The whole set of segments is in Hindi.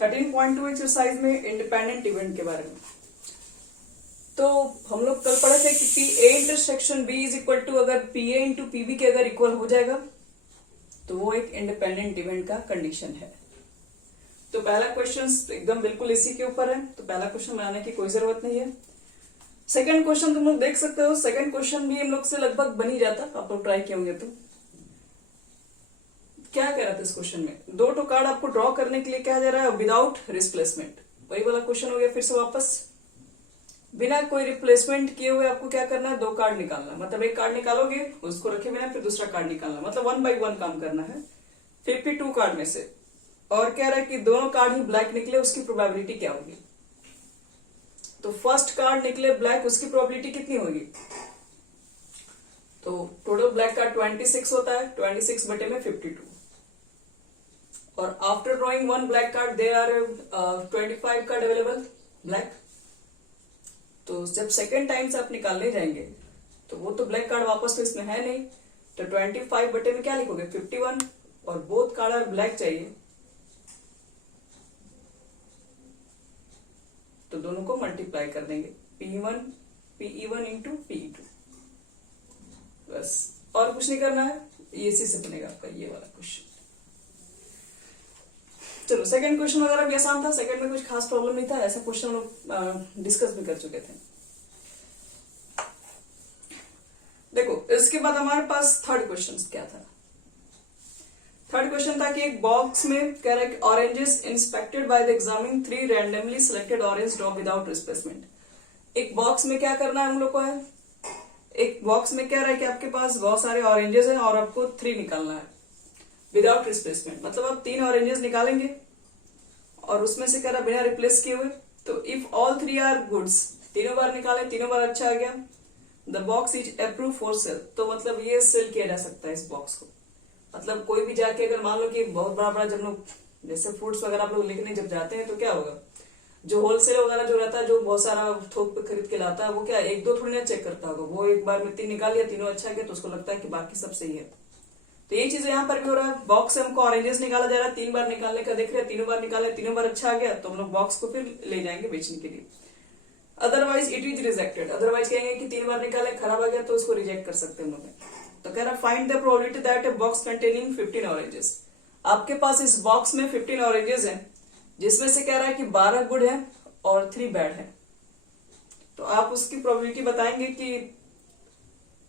13.2 एक्सरसाइज में इंडिपेंडेंट इवेंट के बारे में। तो हम लोग कल पढ़े थे कि P A intersection B is equal to, अगर P A into P B के अगर इक्वल हो जाएगा तो वो एक इंडिपेंडेंट इवेंट का कंडीशन है। तो पहला क्वेश्चन एकदम बिल्कुल इसी के ऊपर है, तो पहला क्वेश्चन बनाने की कोई जरूरत नहीं है। सेकंड क्वेश्चन तुम लोग देख सकते हो, सेकंड क्वेश्चन भी हम लोग से लगभग बन ही जाता, आप लोग ट्राई किए होंगे। तो क्या कह रहा था इस क्वेश्चन में, दो टो कार्ड आपको ड्रॉ करने के लिए क्या जा रहा है, विदाउट रिप्लेसमेंट। वही वाला क्वेश्चन हो गया फिर से वापस, बिना कोई रिप्लेसमेंट किए हुए आपको क्या करना है, दो कार्ड निकालना। मतलब एक कार्ड निकालोगे उसको रखे बिना, फिर दूसरा कार्ड निकालना, मतलब 1 by 1 काम करना है 52 कार्ड में से। और कह रहा है कि दोनों कार्ड ही ब्लैक निकले, उसकी प्रोबेबिलिटी क्या होगी। तो फर्स्ट कार्ड निकले ब्लैक, उसकी प्रोबेबिलिटी कितनी होगी। तो टोटल ब्लैक कार्ड 26 होता है, 26 बटे में 52। और after drawing one black card there are 25 card available black. तो जब सेकेंड टाइम से आप निकालने जाएंगे तो वो तो ब्लैक कार्ड वापस तो इसमें है नहीं, तो 25 बटे में क्या लिखोगे 51, और बोथ कार्ड आर ब्लैक चाहिए तो दोनों को मल्टीप्लाई कर देंगे, P1 इंटू P2। बस, और कुछ नहीं करना है, इसी से बनेगा आपका ये वाला क्वेश्चन। चलो सेकंड क्वेश्चन वगैरह भी आसान था, सेकंड में कुछ खास प्रॉब्लम नहीं था, ऐसा क्वेश्चन लोग डिस्कस भी कर चुके थे। देखो इसके बाद हमारे पास थर्ड क्वेश्चन क्या था। थर्ड क्वेश्चन था कि एक बॉक्स में कह रहा है कि oranges inspected by the examining 3 randomly selected orange drop without replacement. एक बॉक्स में क्या करना है हम लोग को है, एक बॉक्स में कह रहा है कि आपके पास बहुत सारे ऑरेंजेस हैं और आपको 3 निकालना है विदाउट रिप्लेसमेंट। मतलब आप 3 ऑरेंजेस निकालेंगे और उसमें से कह रहा बिना रिप्लेस किए हुए। तो इफ ऑल 3 आर गुड्स, तीनों बार निकाले, तीनों बार अच्छा आ गया, the box is approve for sale. तो मतलब ये सेल किया जा सकता है इस बॉक्स को। मतलब कोई भी जाके अगर मान लो कि बहुत बड़ा बड़ा, जब लोग जैसे फ्रूट्स वगैरह आप लोग लेने जब जाते हैं तो क्या होगा, जो होलसेल वगैरह जो रहता है, जो बहुत सारा थोक पे खरीद के लाता है, वो क्या एक दो थोड़ी ना चेक करता होगा, वो एक बार में 3 निकाल लिया, तीनों अच्छा गया तो उसको लगता है कि बाकी सब सही है। तो ये चीज यहाँ पर भी हो रहा है, बॉक्स से हमको ऑरेंजेस निकाला जा रहा है, 3 बार निकालने का देख रहे हैं, तीनों बार निकाले, तीनों बार अच्छा आ गया तो हम लोग बॉक्स को फिर ले जाएंगे बेचने के लिए। Otherwise it is rejected, otherwise कहेंगे कि 3 बार निकाले खराब आ गया तो उसको रिजेक्ट कर सकते हैं हम लोग। तो कह रहा find the probability that a box containing 15 oranges. आपके पास इस बॉक्स में 15 ऑरेंजेस हैं, जिसमें से कह रहा है कि 12 गुड है और 3 बैड है। तो आप उसकी प्रोबेबिलिटी बताएंगे कि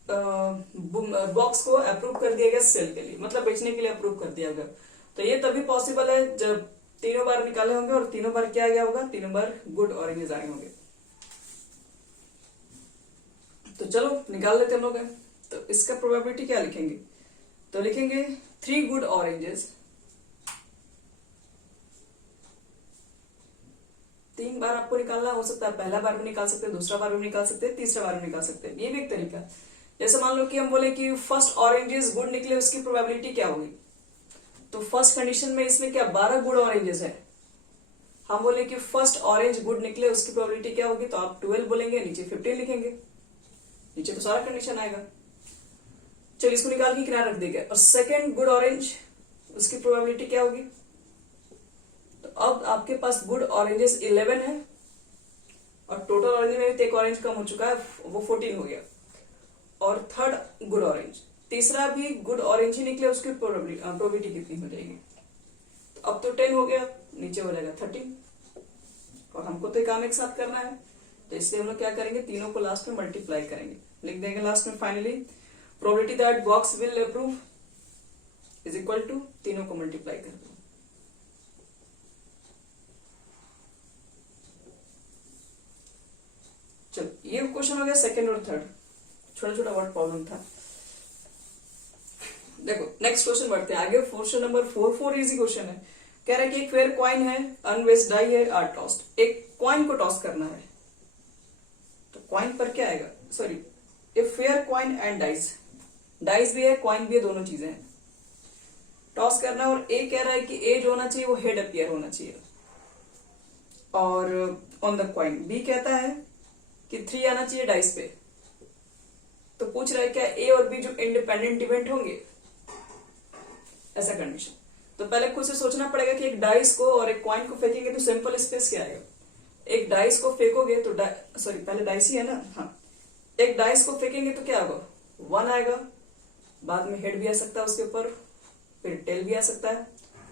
बॉक्स को अप्रूव कर दिया गया सेल के लिए, मतलब बेचने के लिए अप्रूव कर दिया गया। तो ये तभी पॉसिबल है जब तीनों बार निकाले होंगे और तीनों बार क्या गया होगा, तीनों बार गुड ऑरेंजेस आए होंगे। तो चलो निकाल लेते हम लोग। तो इसका प्रोबेबिलिटी क्या लिखेंगे, तो लिखेंगे 3 गुड ऑरेंजेस, 3 बार आपको निकालना हो सकता है, पहला बार भी निकाल सकते हैं, दूसरा बार भी निकाल सकते हैं, तीसरा बार भी निकाल सकते हैं, ये भी एक तरीका। जैसे मान लो कि हम बोले कि फर्स्ट ऑरेंजेस गुड निकले, उसकी प्रोबेबिलिटी क्या होगी। तो फर्स्ट कंडीशन में इसमें क्या 12 गुड ऑरेंजेस है, हम बोले कि फर्स्ट ऑरेंज गुड निकले, उसकी प्रोबेबिलिटी क्या होगी, तो आप 12 बोलेंगे, नीचे 15 लिखेंगे, नीचे तो सारा कंडीशन आएगा। चलिए इसको निकाल के किनारे रख देंगे। और सेकेंड गुड ऑरेंज, उसकी प्रोबेबिलिटी क्या होगी। तो अब आपके पास गुड ऑरेंजेस 11 है और टोटल ऑरेंज में भी एक ऑरेंज कम हो चुका है, वो 14 हो गया। और थर्ड गुड ऑरेंज, तीसरा भी गुड ऑरेंज ही निकले, उसकी प्रोबेबिलिटी कितनी हो जाएगी। तो अब तो 10 हो गया, नीचे हो जाएगा 13। और हमको तो काम एक साथ करना है, तो इसलिए हम लोग क्या करेंगे, तीनों को लास्ट में मल्टीप्लाई करेंगे, लिख देंगे लास्ट में finally probability that box will approve is equal to, तीनों को मल्टीप्लाई कर दो। चलो ये क्वेश्चन हो गया सेकंड और थर्ड, छोटा छोटा वर्ड प्रॉब्लम था। देखो नेक्स्ट क्वेश्चन बढ़ते हैं आगे। क्वेश्चन नंबर 4 इजी क्वेश्चन है। कह रहा है कि एक फेयर कॉइन है, अनवेस्ट डाई है, आर टॉस्ड। एक कॉइन को टॉस करना है, तो कॉइन पर क्या आएगा, sorry a fair coin and dice, dice भी है कॉइन भी है, दोनों चीजें हैं। टॉस करना और ए कह रहा है कि ए जो होना चाहिए वो हेड अपीयर होना चाहिए, और ऑन द कॉइन बी कहता है कि 3 आना चाहिए डाइस पे। तो पूछ रहा है क्या ए और बी जो इंडिपेंडेंट इवेंट होंगे, ऐसा कंडीशन। तो पहले खुद से सोचना पड़ेगा कि एक डाइस को और एक कॉइन को फेंकेंगे तो सिंपल स्पेस क्या आएगा। एक डाइस को फेंकोगे तो सॉरी पहले डाइस ही है ना, हाँ, एक डाइस को फेंकेंगे तो क्या होगा, 1 आएगा, बाद में हेड भी आ सकता है उसके ऊपर, फिर टेल भी आ सकता है,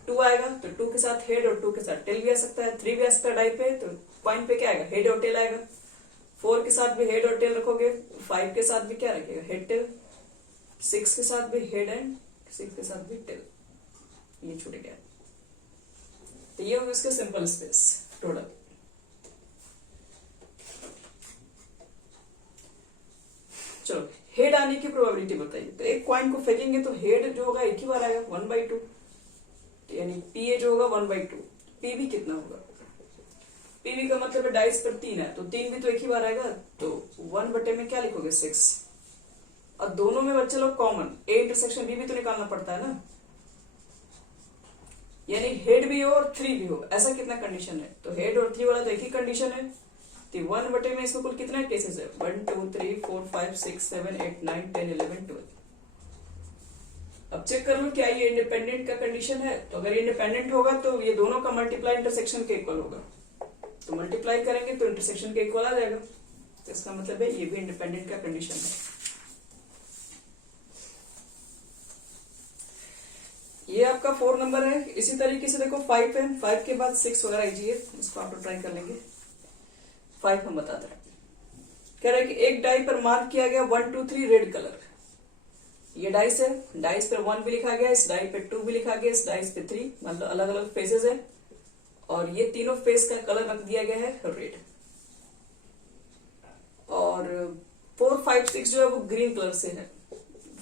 2 आएगा तो 2 के साथ हेड और 2 के साथ टेल भी आ सकता है, 3 भी आ सकता है डाई पे, तो कॉइन पे क्या आएगा, हेड और टेल आएगा, 4 के साथ भी हेड और टेल रखोगे, 5 के साथ भी क्या रखेगा, हेड टेल, 6 के साथ भी हेड एंड 6 के साथ भी टेल, ये छूट गया। तो ये होगा इसका सिंपल स्पेस टोटल। चलो हेड आने की प्रोबेबिलिटी बताइए। तो एक कॉइन को फेंकेंगे तो हेड जो होगा एक ही बार आएगा 1/2, यानी पीए जो होगा 1/2। पीबी कितना होगा, पीबी का मतलब है डाइस पर 3 है तो 3 भी तो एक ही बार आएगा, तो 1 बटे में क्या लिखोगे 6। और दोनों में बच्चे लोग कॉमन ए इंटरसेक्शन बी भी तो निकालना पड़ता है ना, यानी हेड भी हो और 3 भी हो, ऐसा कितना कंडीशन है। तो हेड और 3 वाला तो एक ही कंडीशन है, तो 1 बटे में इसमें कुल कितना केसेस है, 1 2 3 4 5 6 7 8 9 10 11 12। अब चेक कर लो क्या ये इंडिपेंडेंट का कंडीशन है। तो अगर इंडिपेंडेंट होगा तो ये दोनों का मल्टीप्लाई इंटरसेक्शन के इक्वल होगा, तो मल्टीप्लाई करेंगे तो इंटरसेक्शन के इक्वल आ जाएगा, तो इसका मतलब है ये भी इंडिपेंडेंट का कंडीशन है। ये आपका 4 नंबर है। इसी तरीके से देखो 5 है, 5 के बाद 6 वगैरह आइए, इसको आप ट्राई कर लेंगे। 5 हम बताते हैं, कह रहे हैं कि एक डाई पर मार्क किया गया 1 2 3 रेड कलर। ये डाइस है, डाइस पर 1 भी लिखा गया, इस डाई पे 2 भी लिखा गया, इस डाइस पे 3, मतलब अलग अलग फेजेस है, और ये तीनों फेस का कलर रख दिया गया है रेड। और 4 5 6 जो है वो ग्रीन कलर से है,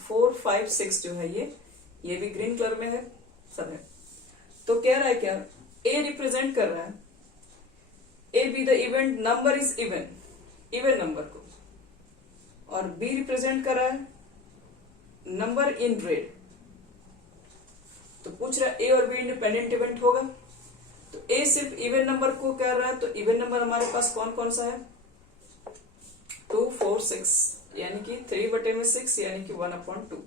4 5 6 जो है ये भी ग्रीन कलर में है, सब है। तो कह रहा है क्या, ए रिप्रेजेंट कर रहा है, A be the event number is even, even number को, और बी रिप्रेजेंट कर रहा है नंबर इन रेड। तो पूछ रहा है ए और बी इंडिपेंडेंट इवेंट होगा, तो ए सिर्फ इवन नंबर को कर रहा है, तो इवन नंबर हमारे पास कौन कौन सा है, 2 4 6, यानी कि 3 बटे में 6, यानी कि 1/2।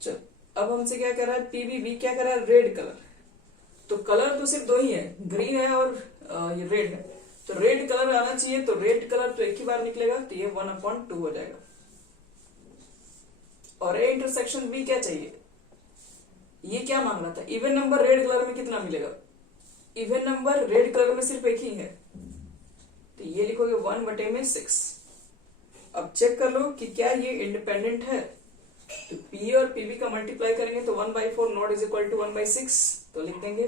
चलो अब हमसे क्या कर रहा है, पीबी बी क्या कर रहा है, रेड कलर। तो कलर तो सिर्फ 2 ही है, ग्रीन है और ये रेड है, तो रेड कलर आना चाहिए, तो रेड कलर तो एक ही बार निकलेगा, तो ये 1/2 हो जाएगा। और ए इंटरसेक्शन बी क्या चाहिए, ये क्या मांग रहा था, इवन नंबर रेड कलर में कितना मिलेगा, इवन नंबर रेड कलर में सिर्फ एक ही है, तो ये लिखोगे 1 बटे में 6। अब चेक कर लो कि क्या ये इंडिपेंडेंट है, तो पी और पीबी का मल्टीप्लाई करेंगे तो 1/4 नॉट इज इक्वल टू 1/6, तो लिख देंगे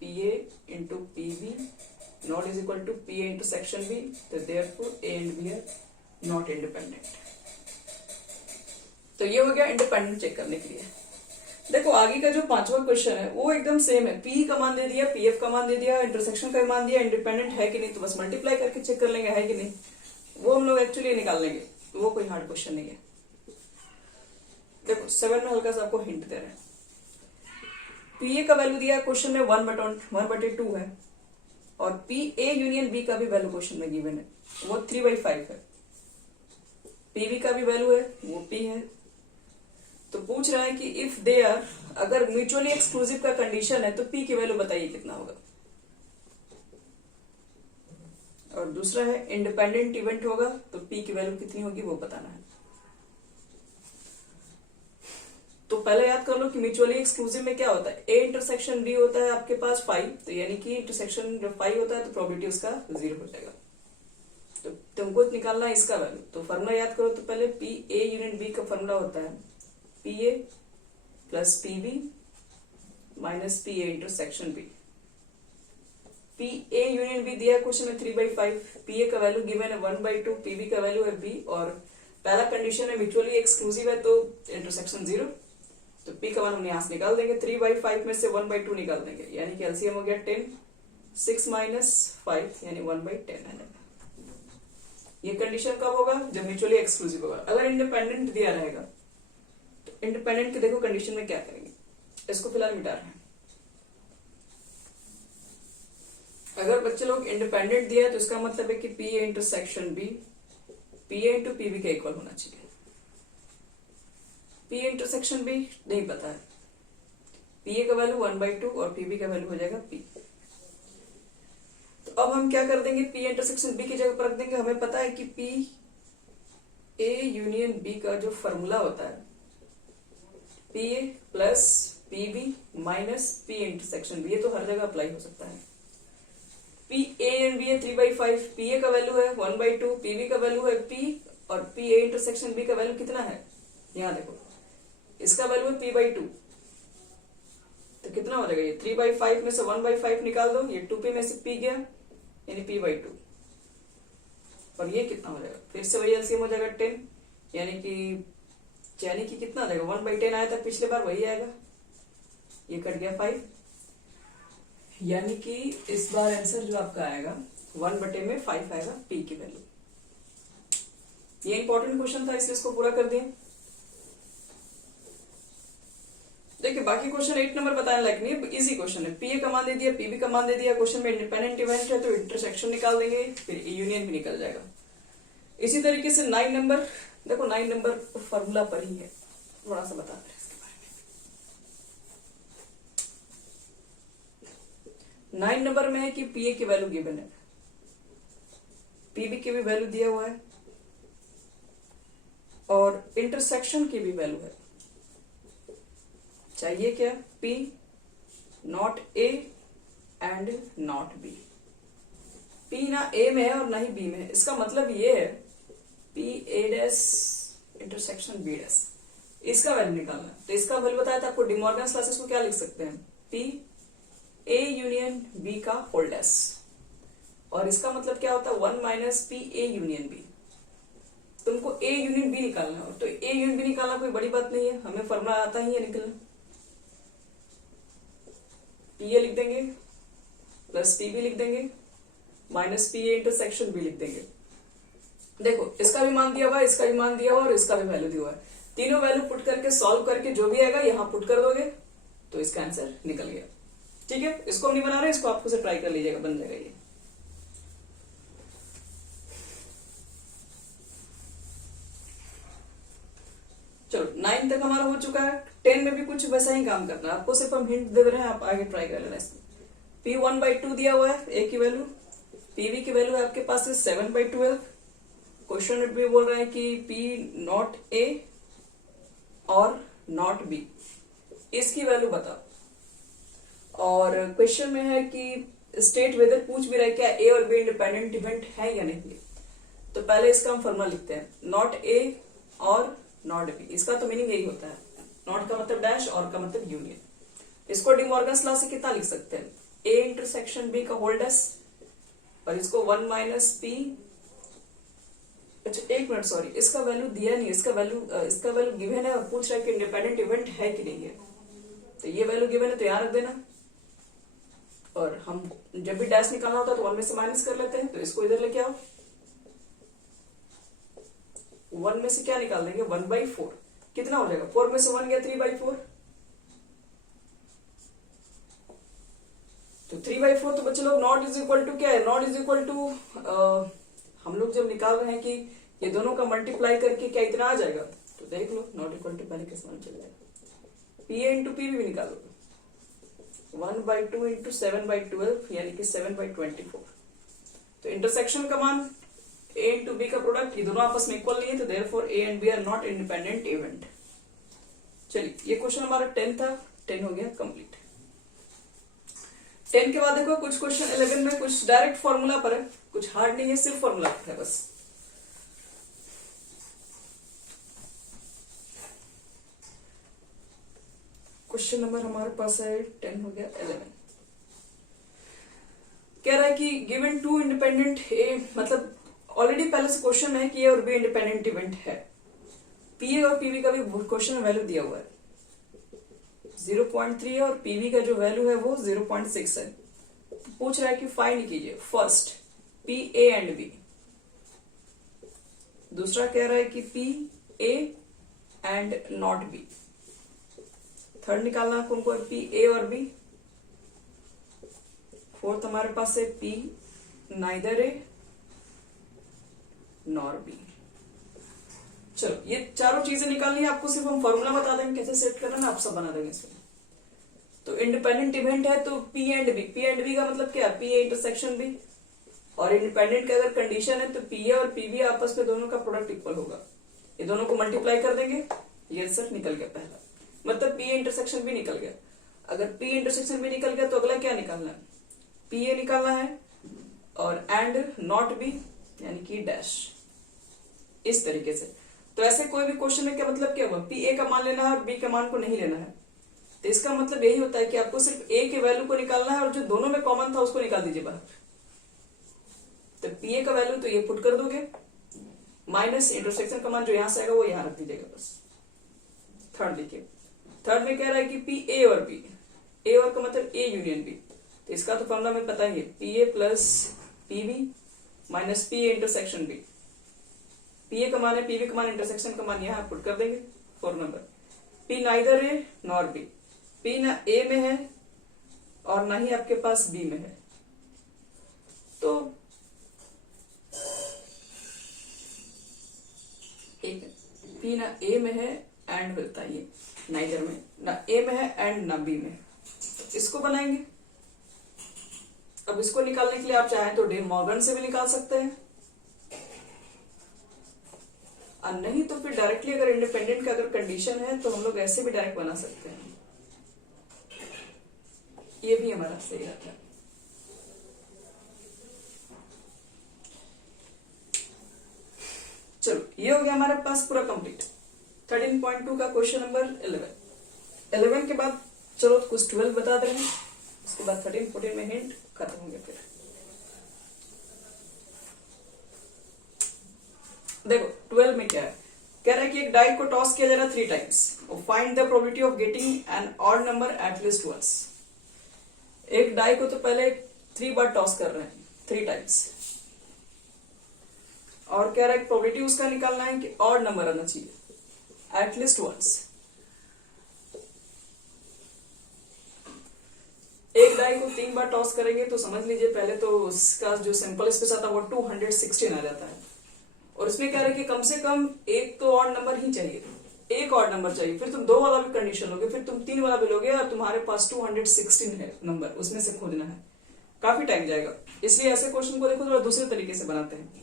P A into P B not is equal to P A intersection B, तो therefore A and B are not independent. तो ये हो गया इंडिपेंडेंट चेक करने के लिए। देखो आगे का जो 5वां क्वेश्चन है वो एकदम सेम है, पी का मान दे दिया, पीएफ का मान दे दिया, इंटरसेक्शन का मान दिया, इंडिपेंडेंट है कि नहीं, तो बस मल्टीप्लाई करके चेक कर लेंगे है कि नहीं, वो हम लोग एक्चुअली निकाल लेंगे, वो कोई हार्ड क्वेश्चन नहीं है। देखो 7 में हल्का सा आपको हिंट दे रहे हैं, पीए का वैल्यू दिया क्वेश्चन में 1/2 है, और पी ए यूनियन बी का भी वैल्यू क्वेश्चन में गिवन है, वो 3/5 है, पीबी का भी वैल्यू है वो पी है। तो पूछ रहा है कि इफ दे आर, अगर म्यूचुअली एक्सक्लूसिव का कंडीशन है तो पी की वैल्यू बताइए कितना होगा, और दूसरा है इंडिपेंडेंट इवेंट होगा तो पी की वैल्यू कितनी होगी वो बताना है। तो पहले याद कर लो कि म्यूचुअली एक्सक्लूसिव में क्या होता है, ए इंटरसेक्शन बी होता है आपके पास 5, तो यानी कि इंटरसेक्शन जब 5 होता है तो प्रोबेबिलिटी उसका 0 हो जाएगा। तो तुमको निकालना है इसका वैल्यू, तो फॉर्मूला याद करो, तो पहले पी ए यूनियन बी का फॉर्मूला होता है P A plus P B minus P A intersection B. P A union B दिया क्वेश्चन में 3/5, पी ए का वैल्यू गिवन है 1/2, पीबी का वैल्यू है बी, और पहला कंडीशन है म्यूचुअली एक्सक्लूसिव है तो इंटरसेक्शन 0, तो पी का मान हम यहां से निकाल देंगे, 3/5 में से 1/2 निकाल देंगे, यानी कि एलसीएम हो गया 10, 6 माइनस 5 यानी 1/10 है। ये कंडीशन कब होगा, जब म्यूचुअली एक्सक्लूसिव होगा। अगर इंडिपेंडेंट दिया रहेगा तो इंडिपेंडेंट के देखो कंडीशन में क्या करेंगे, इसको फिलहाल मिटा रहे हैं। अगर बच्चे लोग इंडिपेंडेंट दिया है तो इसका मतलब है कि P A intersection B P A into P B के इक्वल होना चाहिए। पी इंटरसेक्शन बी नहीं पता है, पी ए का वैल्यू 1/2 और पी बी का वैल्यू हो जाएगा पी। तो अब हम क्या कर देंगे, पी इंटरसेक्शन बी की जगह पर रख देंगे। हमें पता है कि पी ए यूनियन बी का जो फॉर्मूला होता है P A plus P B minus P intersection B, ये तो हर जगह अप्लाई हो सकता है। पी ए एंड बी है 3/5, पी ए का वैल्यू है 1/2, पी बी का वैल्यू है पी और पी ए इंटरसेक्शन बी का वैल्यू कितना है, यहां देखो इसका वैल्यू है p/2, तो कितना हो जाएगा ये 3/5 में से 1/5 निकाल दो, ये 2p में से p गया यानी p/2, और ये कितना हो जाएगा, फिर से वही एलसीएम हो जाएगा 10, यानी कि कितना आ जाएगा 1/10 आया था पिछले बार, वही आएगा, ये कट गया 5, यानी कि इस बार आंसर जो आपका आएगा 1/5 आएगा p की वैल्यू। ये इंपॉर्टेंट क्वेश्चन था इसलिए इसको पूरा कर दिए। देखिए बाकी क्वेश्चन 8 नंबर बताने लायक नहीं है, इजी क्वेश्चन है। पी ए का मान दे दिया, पी बी का मान दे दिया, क्वेश्चन में इंडिपेंडेंट इवेंट है तो इंटरसेक्शन निकाल देंगे, फिर यूनियन भी निकल जाएगा। इसी तरीके से 9 नंबर, देखो 9 नंबर फॉर्मूला पर ही है, थोड़ा सा बताते हैं इसके बारे में। 9 नंबर में है कि पी ए की वैल्यू गिवन है, पी बी की भी वैल्यू दिया हुआ है और इंटरसेक्शन की भी वैल्यू है। चाहिए क्या, P not A and not B। P ना A में है और ना ही B में है, इसका मतलब ये है P A dash intersection B dash, इसका वैल्यू निकालना है। तो इसका वैल्यू बताया था आपको, डिमॉर्गन क्लासेस को क्या लिख सकते हैं, P A यूनियन B का होल डैश, और इसका मतलब क्या होता है 1 minus P A union B। तुमको A यूनियन B निकालना हो तो A यूनियन B निकालना कोई बड़ी बात नहीं है, हमें फॉर्मूला आता ही है निकलना। पी ए लिख देंगे प्लस पी बी लिख देंगे minus P A intersection B लिख देंगे। देखो इसका भी मान दिया हुआ है, इसका भी मान दिया हुआ और इसका भी वैल्यू दिया हुआ है, तीनों वैल्यू पुट करके सॉल्व करके जो भी आएगा यहाँ पुट कर दोगे तो इसका आंसर निकल गया। ठीक है, इसको हम नहीं बना रहे, इसको आपको से ट्राई कर लीजिएगा, बन जाएगा ये। चलो 9 तक हमारा हो चुका है, 10 में भी कुछ वैसा ही काम करना है आपको, सिर्फ हम हिंट दे रहे हैं, आप आगे ट्राई कर लेना। इसमें P 1/2 दिया हुआ है A की वैल्यू, PV की वैल्यू है आपके पास है 7/12, क्वेश्चन में भी बोल रहे हैं कि P नॉट A और नॉट B, इसकी वैल्यू बता, और क्वेश्चन में है कि स्टेट वेदर पूछ भी रहा है क्या A और B इंडिपेंडेंट इवेंट है या नहीं। तो पहले इसका हम फॉर्मूला लिखते हैं, नॉट A और नॉट बी, इसका तो मीनिंग यही होता है, नॉट का मतलब डैश और का मतलब यूनियन। इसको डिमॉर्गन्स लॉ से कितना लिख सकते हैं, ए इंटरसेक्शन बी का होल डैश, और इसको 1 माइनस पी, अच्छा एक मिनट सॉरी, इसका वैल्यू दिया नहीं, इसका वैल्यू गिवन है और पूछ रहा है कि इंडिपेंडेंट इवेंट है कि नहीं है, तो ये वैल्यू गिवन है तो यहाँ रख देना, और हम जब भी डैश निकालना होता है तो 1 में से माइनस कर लेते हैं, तो इसको इधर लेके आओ, 1 में से क्या निकाल देंगे 1/4, कितना हो जाएगा 4 में से 1 गया 3/4, तो 3/4, तो बच्चे लोग नॉट इज इक्वल टू क्या है, नॉट इज इक्वल टू हम लोग जब निकाल रहे हैं कि ये दोनों का मल्टीप्लाई करके क्या इतना आ जाएगा, तो देख लो नॉट इक्वल टू पहले कैसे मान चल जाएगा, पी ए इंटू पी भी निकालो, 1/2 इंटू 7/12 यानी कि 7/24, तो इंटरसेक्शन का मान A इंटू बी का प्रोडक्ट, ये दोनों आपस में इक्वल नहीं है, तो therefore A and B are not independent event. चलिए ये क्वेश्चन हमारा 10 था, 10 हो गया कंप्लीट। 10 के बाद देखो कुछ क्वेश्चन 11 में कुछ डायरेक्ट फॉर्मूला पर है, कुछ हार्ड नहीं है, सिर्फ फॉर्मूला है बस। क्वेश्चन नंबर हमारे पास है 10 हो गया 11, कह रहा है कि गिवन 2 इंडिपेंडेंट ए, मतलब ऑलरेडी पहले से क्वेश्चन में है कि ए और बी इंडिपेंडेंट इवेंट है, पी ए और पीवी का भी क्वेश्चन में वैल्यू दिया हुआ है 0.3 है और पीवी का जो वैल्यू है वो 0.6 है, पूछ रहा है कि फाइंड कीजिए first P A and B, दूसरा कह रहा है कि P A and not B, third निकालना है तुमको पी ए और बी, फोर्थ हमारे पास है P neither A nor be. चलो ये चारों चीजें निकालनी है आपको, सिर्फ हम फॉर्मूला बता देंगे कैसे सेट करना है, आप सब बना देंगे इसमें। तो इंडिपेंडेंट इवेंट है तो पी एंड बी का मतलब क्या है, पी ए इंटरसेक्शन बी। और इंडिपेंडेंट का अगर कंडीशन है तो पी ए और पी बी आपस में दोनों का प्रोडक्ट इक्वल होगा। ये दोनों को मल्टीप्लाई कर देंगे, ये आंसर निकल गया पहला, मतलब पी ए इंटरसेक्शन भी निकल गया। अगर पी इंटरसेक्शन भी निकल गया तो अगला क्या निकालना है, पी ए निकालना है और एंड नॉट बी यानी कि डैश, इस तरीके से। तो ऐसे कोई भी क्वेश्चन में क्या मतलब क्या हुआ, पी ए का मान लेना है और बी के मान को नहीं लेना है। तो इसका मतलब यही होता है कि आपको सिर्फ ए के वैल्यू को निकालना है और जो दोनों में कॉमन था उसको निकाल दीजिए बाहर। तो पी ए का वैल्यू तो ये पुट कर दोगे, माइनस इंटरसेक्शन का मान जो यहां से आएगा वो यहां रख दीजिएगा बस। थर्ड देखिए, थर्ड में कह रहा है कि पी ए और बी, ए और का मतलब ए यूनियन बी। तो इसका तो फॉर्मूला में पता ही है, P A plus P B minus P A intersection B. P A का मान है, पी बी का मान, इंटरसेक्शन का मान यहां पुट कर देंगे 4 number. P neither A nor be, P ना ए में है और ना ही आपके पास बी में है। तो एक पी ना ए में है एंड मिलता है, ये नाइदर में, ना ए में है एंड ना बी में, तो इसको बनाएंगे। अब इसको निकालने के लिए आप चाहें तो डे मॉर्गन से भी निकाल सकते हैं, और नहीं तो फिर डायरेक्टली अगर इंडिपेंडेंट का अगर कंडीशन है तो हम लोग ऐसे भी डायरेक्ट बना सकते हैं। ये भी हमारा सही रहता है। चलो ये हो गया हमारे पास पूरा कंप्लीट। 13.2 का क्वेश्चन नंबर 11 के बाद चलो कुछ 12 बता दे रहे हैं, उसके बाद 13-14 में हिंट खत्म होंगे। फिर देखो 12 में क्या है, कह रहा है कि एक डाई को टॉस किया जा रहा है 3 times, find the probability of getting an odd number at least once. एक डाई को तो पहले 3 बार टॉस कर रहे हैं, 3 टाइम्स, और कह रहा है प्रोबेबिलिटी उसका निकालना है कि ऑड नंबर आना चाहिए एट लीस्ट वंस। एक डाई को 3 बार टॉस करेंगे तो समझ लीजिए पहले तो उसका जो सिंपल स्पेस आता है वो 216 आ जाता है, और इसमें कह रहे हैं कि कम से कम एक तो ऑड नंबर ही चाहिए, एक ऑड नंबर चाहिए, फिर तुम 2 वाला भी कंडीशन लोगे, फिर तुम 3 वाला भी लोगे, और तुम्हारे पास 216 है नंबर, उसमें से खोजना है, काफी टाइम जाएगा। इसलिए ऐसे क्वेश्चन को देखो थोड़ा दूसरे तरीके से बनाते हैं।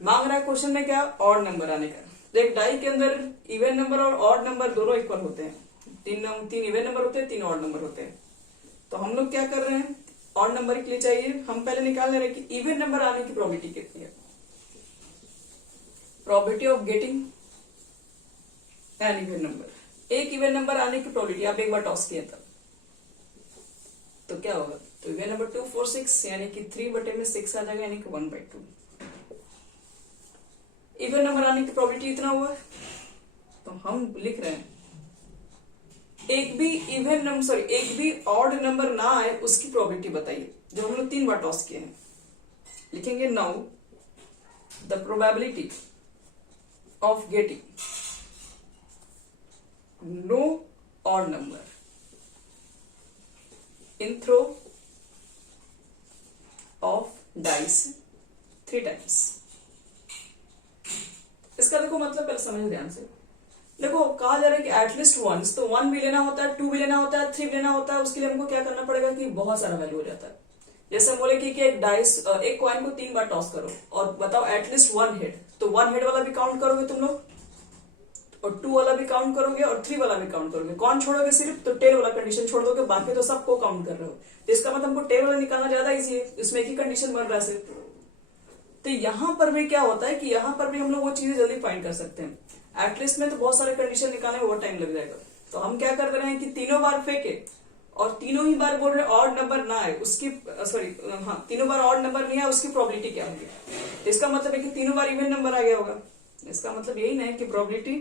मांग रहा है क्वेश्चन में क्या, ऑड नंबर आने का। तो एक डाई के अंदर इवन नंबर और ऑड नंबर दोनों इक्वल होते हैं, 3 इवन नंबर होते हैं, 3 ऑड नंबर होते हैं। तो हम लोग क्या कर रहे हैं, ऑड नंबर के लिए चाहिए, हम पहले निकाल ले रहे हैं कि इवन नंबर आने की प्रोबेबिलिटी कितनी है, probability of getting N even number. एक इवन नंबर आने की प्रोबेबिलिटी आप एक बार टॉस किया तब, तो क्या होगा, तो इवन नंबर 246 यानी कि 3/6 आ जाएगा, यानी कि 1/2। इवन नंबर आने की प्रोबेबिलिटी इतना हुआ, तो हम लिख रहे हैं एक भी इवन नंबर, सॉरी एक भी ऑड नंबर ना आए उसकी प्रोबेबिलिटी बताइए, जो हम लोग 3 बार टॉस किए हैं। लिखेंगे now the probability of getting no odd number in throw of dice 3 times. इसका देखो मतलब पहले समझो ध्यान से। देखो कहा जा रहा है कि एटलीस्ट वंस, तो 1 भी लेना होता है, 2 भी लेना होता है, 3 भी लेना होता है। उसके लिए हमको क्या करना पड़ेगा कि बहुत सारा वैल्यू हो जाता है। जैसे हम बोले कि एक डाइस, एक कॉइन को 3 बार टॉस करो और बताओ एटलीस्ट 1 हेड, तो 1 हेड वाला भी काउंट करोगे तुम लोग, और 2 वाला भी काउंट करोगे, और 3 वाला भी काउंट करोगे। कौन छोड़ोगे सिर्फ, तो टेल वाला कंडीशन छोड़ दोगे, बाकी तो सबको काउंट कर रहे हो। तो इसका मतलब हमको टेल वाला निकालना ज्यादा इजी है, इसमें एक ही कंडीशन बन रहा है सिर्फ। तो यहां पर भी क्या होता है कि यहां पर भी हम लोग वो चीजें जल्दी फाइंड कर सकते हैं। एटलीस्ट में तो बहुत सारे कंडीशन निकालने में बहुत टाइम लग जाएगा। तो हम क्या कर रहे हैं कि तीनों बार फेंके और तीनों ही बार बोल रहे ऑड नंबर ना आए उसकी, सॉरी हाँ, तीनों बार ऑड नंबर नहीं आए उसकी प्रोबेबिलिटी क्या होगी। इसका मतलब है कि तीनों बार इवन नंबर आ गया होगा। इसका मतलब यही ना है कि प्रोबेबिलिटी